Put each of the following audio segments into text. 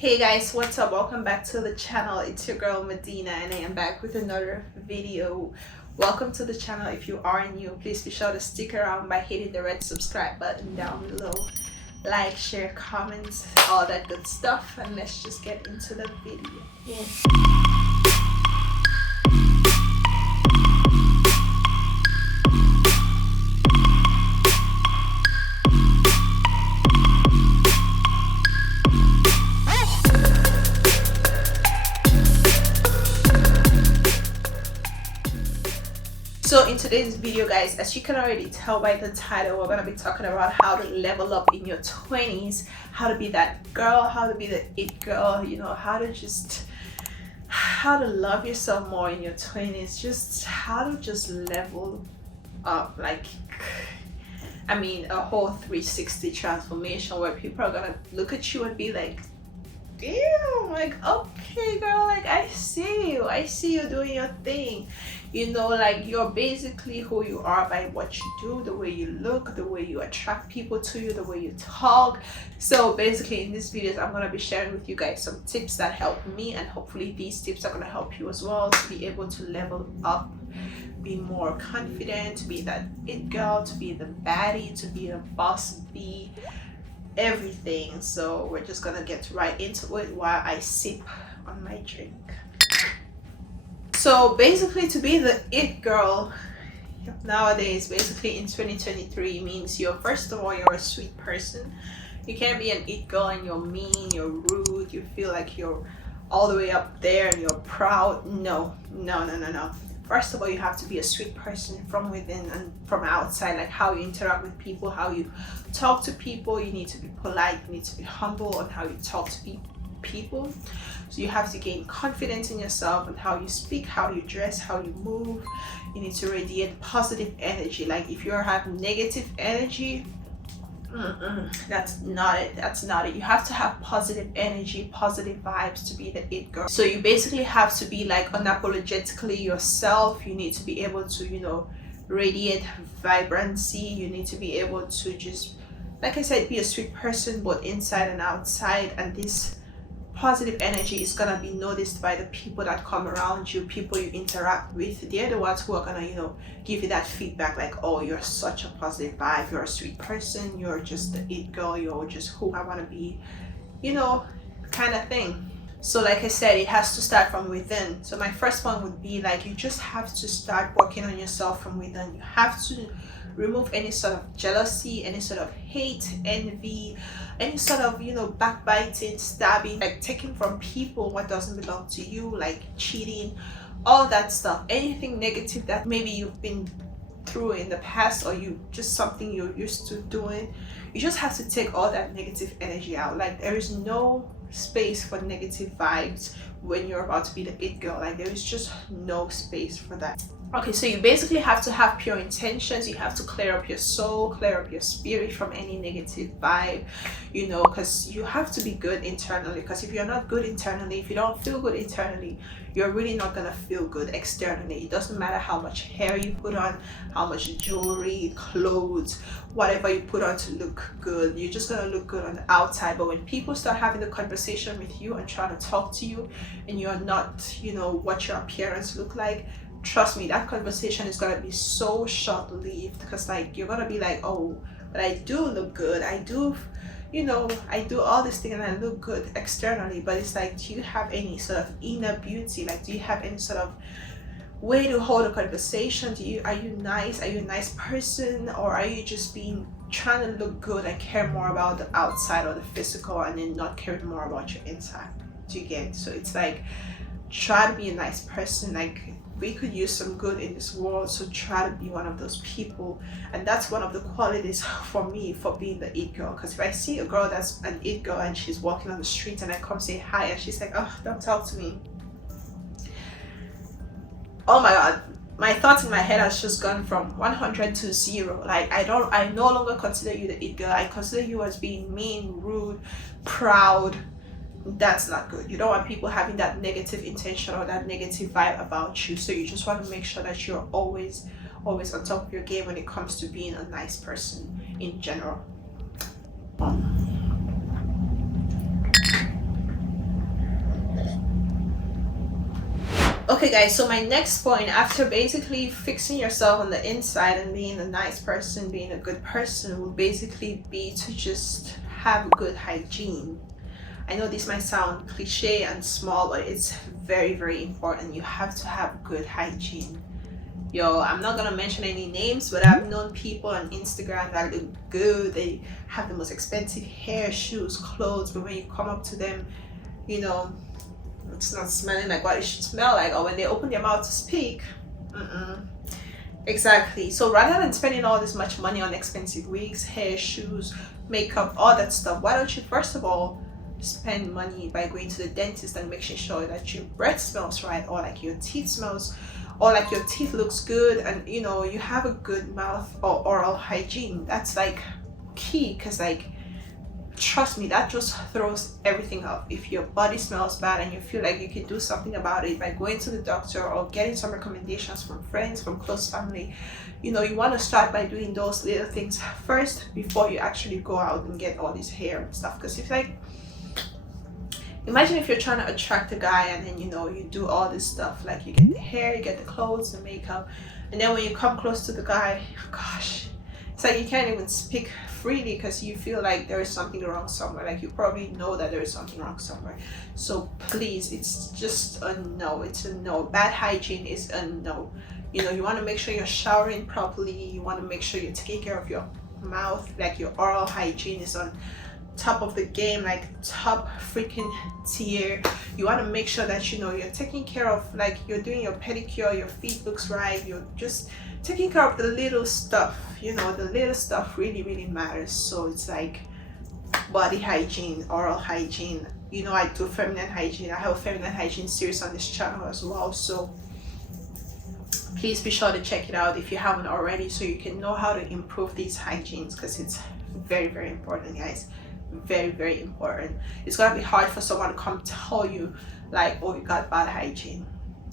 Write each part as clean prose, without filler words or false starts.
Hey guys, what's up? Welcome back to the channel. It's your girl Medina and I am back with another video. Welcome to the channel. If you are new, please be sure to stick around by hitting the red subscribe button down below. Like, share, comments, all that good stuff, and let's just get into the video. So in today's video, guys, as you can already tell by the title, we're going to be talking about how to level up in your 20s, how to be that girl, how to be the it girl, you know, how to love yourself more in your 20s, just how to just level up, like, I mean, a whole 360 transformation where people are going to look at you and be like, damn, like, okay girl, like I see you doing your thing, you know, like you're basically who you are by what you do, the way you look, the way you attract people to you, the way you talk. So basically in this videos I'm going to be sharing with you guys some tips that help me, and hopefully these tips are going to help you as well to be able to level up, be more confident, to be that it girl, to be the baddie, to be the boss bee, everything. So we're just gonna get right into it while I sip on my drink. So basically, to be the it girl nowadays, basically in 2023, means you're, first of all, you're a sweet person. You can't be an it girl and you're mean, you're rude, you feel like you're all the way up there and you're proud. No. First of all, you have to be a sweet person from within and from outside, like how you interact with people, how you talk to people. You need to be polite, you need to be humble on how you talk to people. So you have to gain confidence in yourself and how you speak, how you dress, how you move. You need to radiate positive energy. Like if you're having negative energy, that's not it. You have to have positive energy, positive vibes to be the it girl. So you basically have to be like unapologetically yourself. You need to be able to, you know, radiate vibrancy. You need to be able to just, like I said, be a sweet person both inside and outside. And this positive energy is gonna be noticed by the people that come around you, people you interact with. They're the ones who are gonna, you know, give you that feedback like, oh, you're such a positive vibe, you're a sweet person, you're just the it girl, you're just who I want to be, you know, kind of thing. So like I said, it has to start from within. So my first one would be like, you just have to start working on yourself from within. You have to remove any sort of jealousy, any sort of hate, envy, any sort of, you know, backbiting, stabbing, like taking from people what doesn't belong to you, like cheating, all that stuff. Anything negative that maybe you've been through in the past, or you just something you're used to doing, you just have to take all that negative energy out. Like there is no space for negative vibes when you're about to be the it girl. Like there is just no space for that. Okay, so you basically have to have pure intentions. You have to clear up your soul, clear up your spirit from any negative vibe, you know, because you have to be good internally. Because if you're not good internally, if you don't feel good internally, you're really not gonna feel good externally. It doesn't matter how much hair you put on, how much jewelry, clothes, whatever you put on to look good, you're just gonna look good on the outside. But when people start having a conversation with you and trying to talk to you, and you're not, you know, what your appearance look like, trust me, that conversation is gonna be so short-lived. Because like you're gonna be like, oh, but I do look good, I do, you know, I do all this thing and I look good externally. But it's like, do you have any sort of inner beauty? Like, do you have any sort of way to hold a conversation? Are you nice? Are you a nice person? Or are you just trying to look good and care more about the outside or the physical, and then not caring more about your inside? Do you get? So it's like, try to be a nice person. Like, we could use some good in this world, so try to be one of those people. And that's one of the qualities for me for being the it girl. Because if I see a girl that's an it girl and she's walking on the street and I come say hi and she's like, oh, don't talk to me, oh my god, my thoughts in my head has just gone from 100 to 0. Like I no longer consider you the it girl. I consider you as being mean, rude, proud. That's not good. You don't want people having that negative intention or that negative vibe about you. So you just want to make sure that you're always on top of your game when it comes to being a nice person in general. Okay guys, so my next point, after basically fixing yourself on the inside and being a nice person, being a good person, will basically be to just have good hygiene. I know this might sound cliche and small, but it's very, very important. You have to have good hygiene. Yo, I'm not gonna mention any names, but I've known people on Instagram that look good. They have the most expensive hair, shoes, clothes, but when you come up to them, you know, it's not smelling like what it should smell like, or when they open their mouth to speak, exactly. So rather than spending all this much money on expensive wigs, hair, shoes, makeup, all that stuff, why don't you first of all spend money by going to the dentist and making sure that your breath smells right, or like your teeth smells, or like your teeth looks good, and you know, you have a good mouth or oral hygiene. That's like key, because like, trust me, that just throws everything up. If your body smells bad and you feel like you can do something about it by going to the doctor or getting some recommendations from friends, from close family, you know, you want to start by doing those little things first before you actually go out and get all this hair and stuff. Because if like, imagine if you're trying to attract a guy and then, you know, you do all this stuff, like you get the hair, you get the clothes, the makeup, and then when you come close to the guy, gosh, it's like you can't even speak freely because you feel like there is something wrong somewhere. Like you probably know that there is something wrong somewhere. So please, it's just a no. It's a no. Bad hygiene is a no. You know, you want to make sure you're showering properly. You want to make sure you're taking care of your mouth, like your oral hygiene is on top of the game, like top freaking tier. You want to make sure that, you know, you're taking care of, like you're doing your pedicure, your feet looks right, you're just taking care of the little stuff. You know, the little stuff really, really matters. So it's like body hygiene, oral hygiene. You know, I do feminine hygiene. I have a feminine hygiene series on this channel as well, so please be sure to check it out if you haven't already, so you can know how to improve these hygienes, because it's very, very important, guys. Very, very important. It's gonna be hard for someone to come tell you like, oh, you got bad hygiene.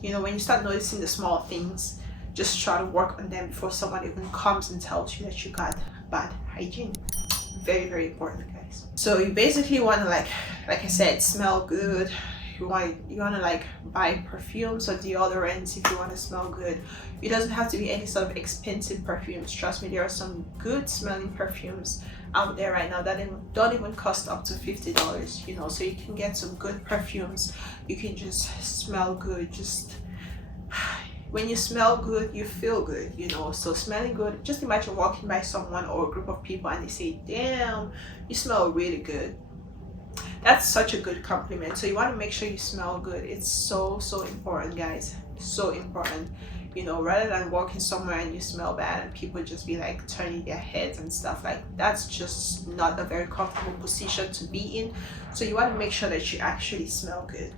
You know, when you start noticing the small things, just try to work on them before someone even comes and tells you that you got bad hygiene. Very, very important, guys. So you basically want to like I said, smell good. You want to like buy perfumes or deodorants if you want to smell good. It doesn't have to be any sort of expensive perfumes. Trust me, there are some good smelling perfumes out there right now that don't even cost up to $50, you know, so you can get some good perfumes. You can just smell good. Just when you smell good, you feel good, you know. So smelling good, just imagine walking by someone or a group of people and they say, damn, you smell really good. That's such a good compliment. So you want to make sure you smell good. It's so, so important, guys. So important. You know, rather than walking somewhere and you smell bad and people just be like turning their heads and stuff, like that's just not a very comfortable position to be in. So you want to make sure that you actually smell good.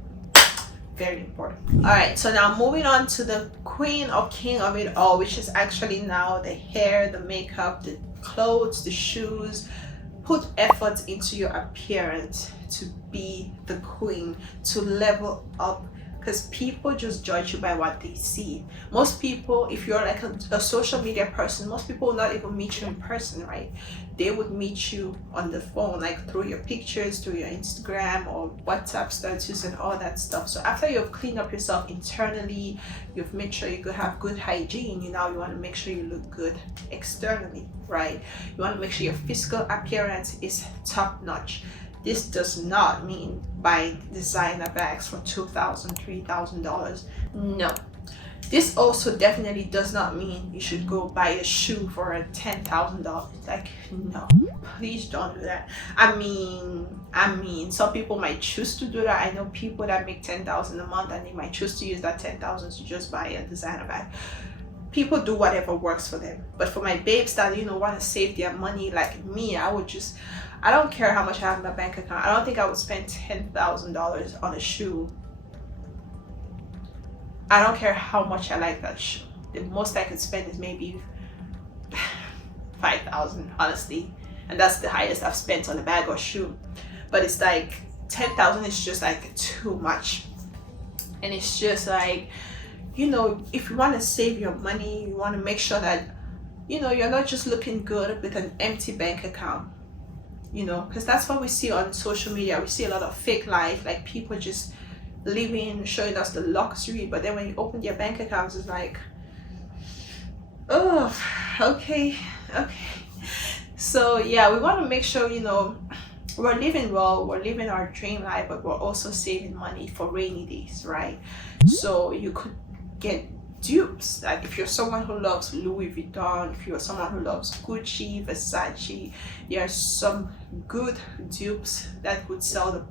Very important. All right, so now moving on to the queen or king of it all, which is actually now the hair, the makeup, the clothes, the shoes. Put effort into your appearance to be the queen, to level up, because people just judge you by what they see. Most people, if you're like a social media person, most people will not even meet you in person, right? They would meet you on the phone, like through your pictures, through your Instagram or WhatsApp status and all that stuff. So after you've cleaned up yourself internally, you've made sure you could have good hygiene, you want to make sure you look good externally, right? You want to make sure your physical appearance is top notch. This does not mean buying designer bags for $2,000, $3,000. No. This also definitely does not mean you should go buy a shoe for a $10,000. Like, no, please don't do that. I mean, some people might choose to do that. I know people that make $10,000 a month and they might choose to use that $10,000 to just buy a designer bag. People do whatever works for them. But for my babes that, want to save their money like me, I don't care how much I have in my bank account. I don't think I would spend $10,000 on a shoe. I don't care how much I like that shoe. The most I could spend is maybe $5,000, honestly. And that's the highest I've spent on a bag or shoe. But it's like $10,000 is just like too much. And it's just like, if you want to save your money, you want to make sure that, you're not just looking good with an empty bank account. Because that's what we see on social media. We see a lot of fake life, like people just living, showing us the luxury, but then when you open their bank accounts, it's like, oh, okay. So yeah, we want to make sure, you know, we're living well, we're living our dream life, but we're also saving money for rainy days, right? So you could get dupes. Like if you're someone who loves Louis Vuitton, if you're someone who loves Gucci, Versace, there are some good dupes that would sell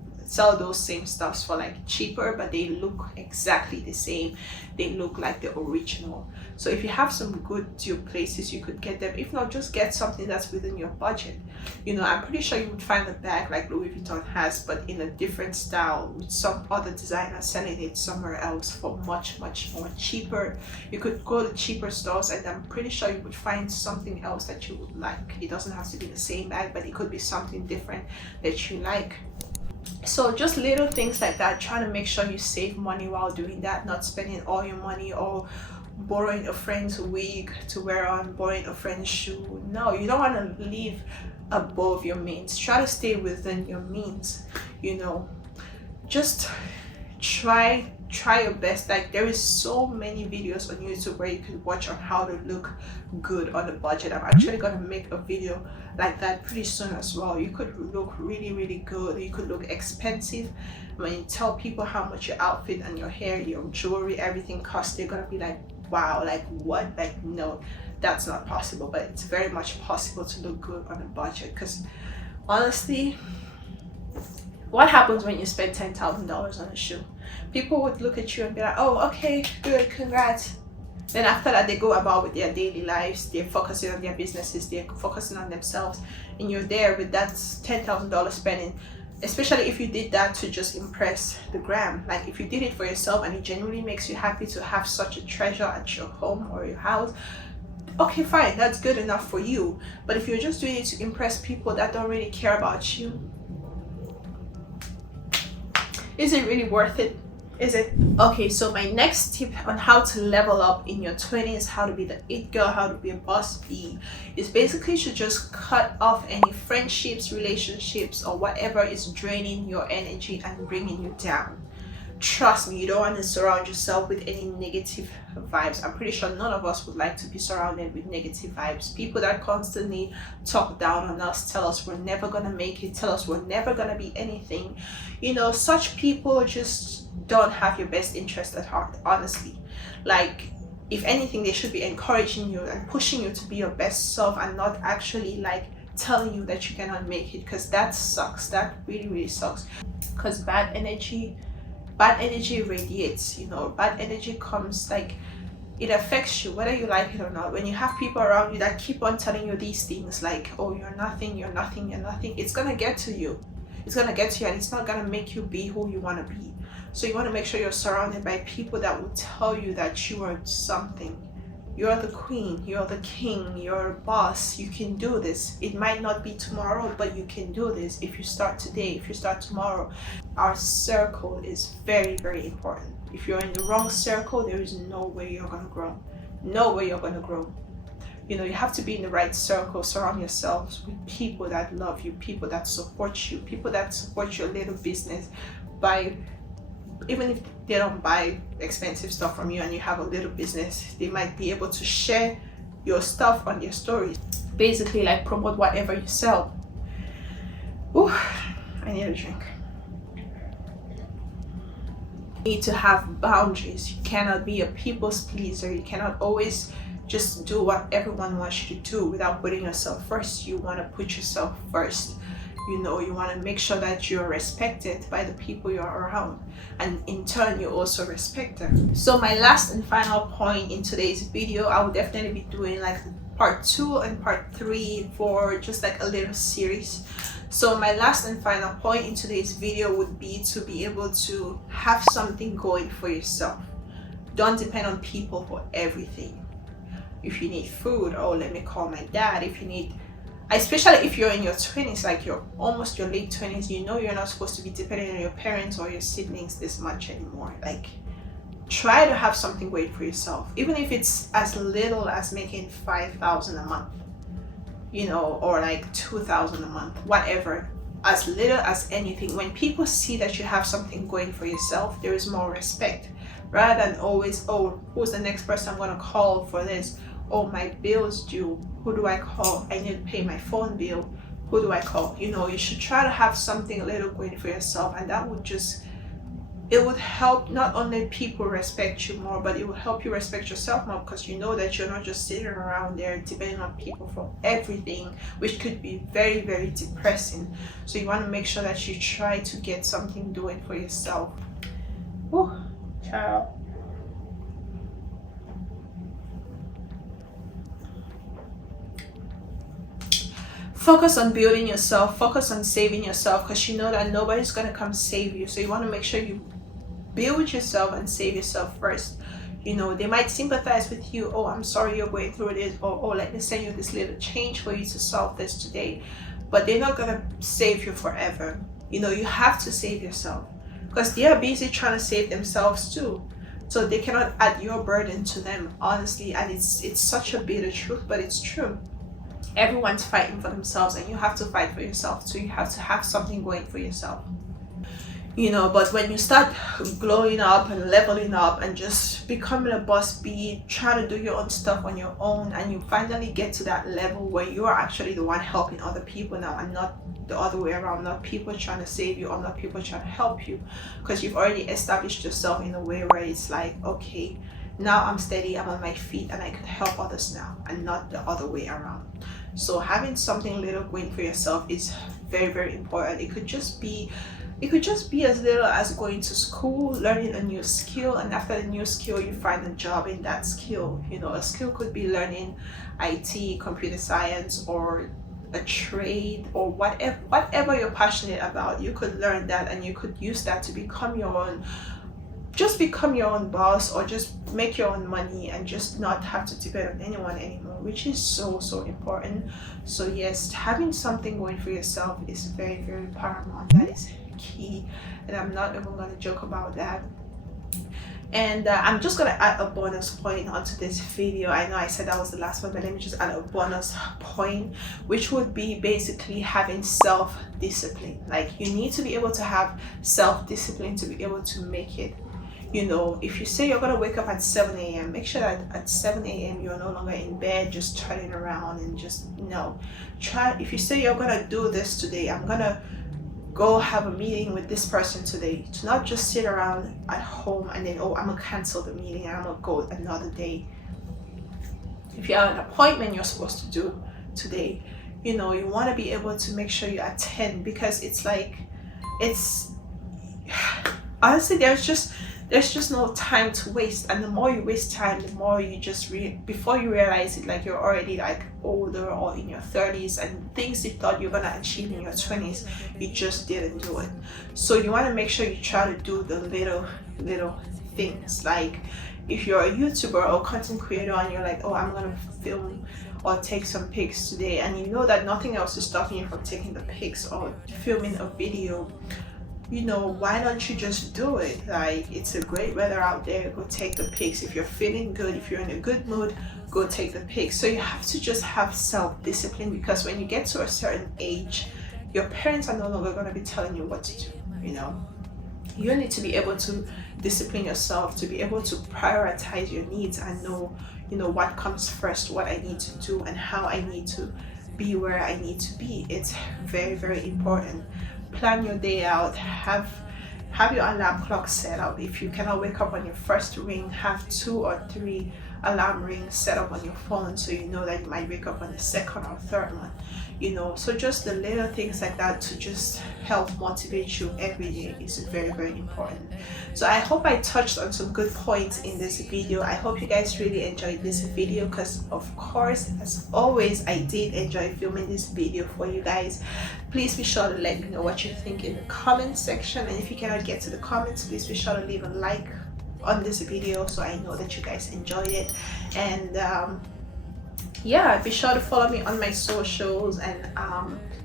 those same stuffs for like cheaper, but they look exactly the same. They look like the original. So if you have some good dupe places, you could get them. If not, just get something that's within your budget. You know, I'm pretty sure you would find a bag like Louis Vuitton has, but in a different style with some other designer selling it somewhere else for much more cheaper. You could go to cheaper stores and I'm pretty sure you would find something else that you would like. It doesn't have to be the same bag, but it could be something different that you like. So just little things like that, trying to make sure you save money while doing that, not spending all your money or borrowing a friend's wig to wear on, borrowing a friend's shoe. No, you don't want to live above your means. Try to stay within your means, you know. Just try your best. Like there is so many videos on YouTube where you can watch on how to look good on a budget. I'm actually going to make a video like that pretty soon as well. You could look really good, you could look expensive. When you tell people how much your outfit and your hair, your jewelry, everything costs, they're gonna be like, wow, like what? Like no, that's not possible. But it's very much possible to look good on a budget, because honestly, what happens when you spend $10,000 on a shoe? People would look at you and be like, oh, okay, good, congrats. Then after that, they go about with their daily lives. They're focusing on their businesses. They're focusing on themselves. And you're there with that $10,000 spending, especially if you did that to just impress the gram. Like if you did it for yourself and it genuinely makes you happy to have such a treasure at your home or your house, okay, fine, that's good enough for you. But if you're just doing it to impress people that don't really care about you, is it really worth it? Is it? Okay, so my next tip on how to level up in your 20s, how to be the it girl, how to be a boss bee, is basically to just cut off any friendships, relationships, or whatever is draining your energy and bringing you down. Trust me, you don't want to surround yourself with any negative vibes. I'm pretty sure none of us would like to be surrounded with negative vibes. People that constantly talk down on us, tell us we're never gonna make it, tell us we're never gonna be anything. You know, such people just don't have your best interest at heart, honestly. Like, if anything, they should be encouraging you and pushing you to be your best self, and not actually like telling you that you cannot make it, because that sucks. That really sucks, because bad energy radiates. You know, bad energy comes, like, it affects you whether you like it or not. When you have people around you that keep on telling you these things like, oh, you're nothing, it's gonna get to you. It's gonna get to you, and it's not gonna make you be who you want to be. So you want to make sure you're surrounded by people that will tell you that you are something. You're the queen, you're the king, you're a boss, you can do this. It might not be tomorrow, but you can do this if you start today, if you start tomorrow. Our circle is very important. If you're in the wrong circle, there is no way you're going to grow. No way you're going to grow. You know, you have to be in the right circle. Surround yourselves with people that love you, people that support you, people that support your little business. Even if they don't buy expensive stuff from you and you have a little business, they might be able to share your stuff on their stories. Basically, like, promote whatever you sell. Ooh, I need a drink. You need to have boundaries. You cannot be a people's pleaser. You cannot always just do what everyone wants you to do without putting yourself first. You want to put yourself first. You know, you want to make sure that you're respected by the people you're around, and in turn you also respect them. So my last and final point in today's video, I will definitely be doing like part 2 and part 3 for just like a little series. So my last and final point in today's video would be to be able to have something going for yourself. Don't depend on people for everything. If you need food, oh, let me call my dad. If you need, especially if you're in your 20s, like you're almost your late 20s, you know you're not supposed to be depending on your parents or your siblings this much anymore. Like, try to have something going for yourself, even if it's as little as making $5,000 a month, you know, or like $2,000 a month, whatever. as little as anything. When people see that you have something going for yourself, there is more respect, rather than always, oh, who's the next person I'm gonna call for this? Oh, my bill's due, who do I call? I need to pay my phone bill, who do I call? You know, you should try to have something a little going for yourself, and that would just, it would help not only people respect you more, but it will help you respect yourself more, because you know that you're not just sitting around there depending on people for everything, which could be very, very depressing. So you want to make sure that you try to get something doing for yourself. Oh, child. Focus on building yourself, focus on saving yourself, because you know that nobody's going to come save you. So you want to make sure you build yourself and save yourself first. You know, they might sympathize with you. Oh, I'm sorry you're going through this, or oh, let me send you this little change for you to solve this today. But they're not going to save you forever. You know, you have to save yourself, because they are busy trying to save themselves too. So they cannot add your burden to them, honestly. And it's such a bitter truth, but it's true. Everyone's fighting for themselves, and you have to fight for yourself too. You have to have something going for yourself. You know, but when you start glowing up and leveling up and just becoming a boss bee, trying to do your own stuff on your own, and you finally get to that level where you are actually the one helping other people now, and not the other way around, not people trying to save you or not people trying to help you, because you've already established yourself in a way where it's like, okay, now I'm steady, I'm on my feet, and I can help others now, and not the other way around. So having something little going for yourself is very, very important. It could just be as little as going to school, learning a new skill, and after the new skill you find a job in that skill. You know, a skill could be learning IT, computer science, or a trade, or whatever you're passionate about. You could learn that, and you could use that to become your own boss, or just make your own money and just not have to depend on anyone anymore, which is so important. So yes, having something going for yourself is very, very paramount. That is key, and I'm not even going to joke about that. And I'm just going to add a bonus point onto this video. I know I said that was the last one, but let me just add a bonus point, which would be basically having self-discipline. Like, you need to be able to have self-discipline to be able to make it. You know, if you say you're going to wake up at 7 a.m., make sure that at 7 a.m. you're no longer in bed just trotting around and just, no. If you say you're going to do this today, I'm going to go have a meeting with this person today, to not just sit around at home and then, oh, I'm going to cancel the meeting and I'm going to go another day. If you have an appointment you're supposed to do today, you know, you want to be able to make sure you attend, because it's like, honestly, there's just no time to waste. And the more you waste time, the more you just before you realize it, like, you're already like older or in your 30s, and things you thought you're gonna achieve in your 20s, you just didn't do it. So you want to make sure you try to do the little things. Like, if you're a YouTuber or content creator and you're like, oh, I'm gonna film or take some pics today, and you know that nothing else is stopping you from taking the pics or filming a video, you know, why don't you just do it? Like, it's a great weather out there, go take the pics. If you're feeling good, if you're in a good mood, go take the pics. So you have to just have self-discipline, because when you get to a certain age, your parents are no longer going to be telling you what to do. You know, you need to be able to discipline yourself, to be able to prioritize your needs and know, you know, what comes first, what I need to do, and how I need to be where I need to be. It's very, very important. Plan your day out, have your alarm clock set up. If you cannot wake up on your first ring, have 2 or 3 alarm rings set up on your phone, so you know that you might wake up on the second or third one. You know, so just the little things like that to just help motivate you every day is very, very important. So I hope I touched on some good points in this video. I hope you guys really enjoyed this video, because of course, as always, I did enjoy filming this video for you guys. Please be sure to let me know what you think in the comment section, and if you cannot get to the comments, please be sure to leave a like on this video so I know that you guys enjoyed it. And yeah, be sure to follow me on my socials, and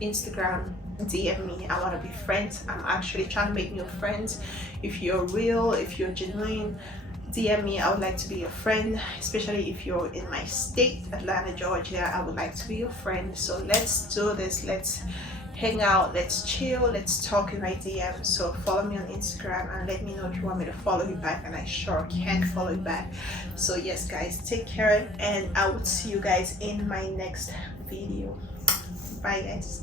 Instagram, DM me. I want to be friends. I'm actually trying to make new friends. If you're real, if you're genuine, DM me. I would like to be your friend, especially if you're in my state, Atlanta, Georgia. I would like to be your friend. So let's do this. Let's hang out, let's chill, let's talk in my DM. So follow me on Instagram and let me know if you want me to follow you back, and I sure can follow you back. So yes guys, take care, and I will see you guys in my next video. Bye guys.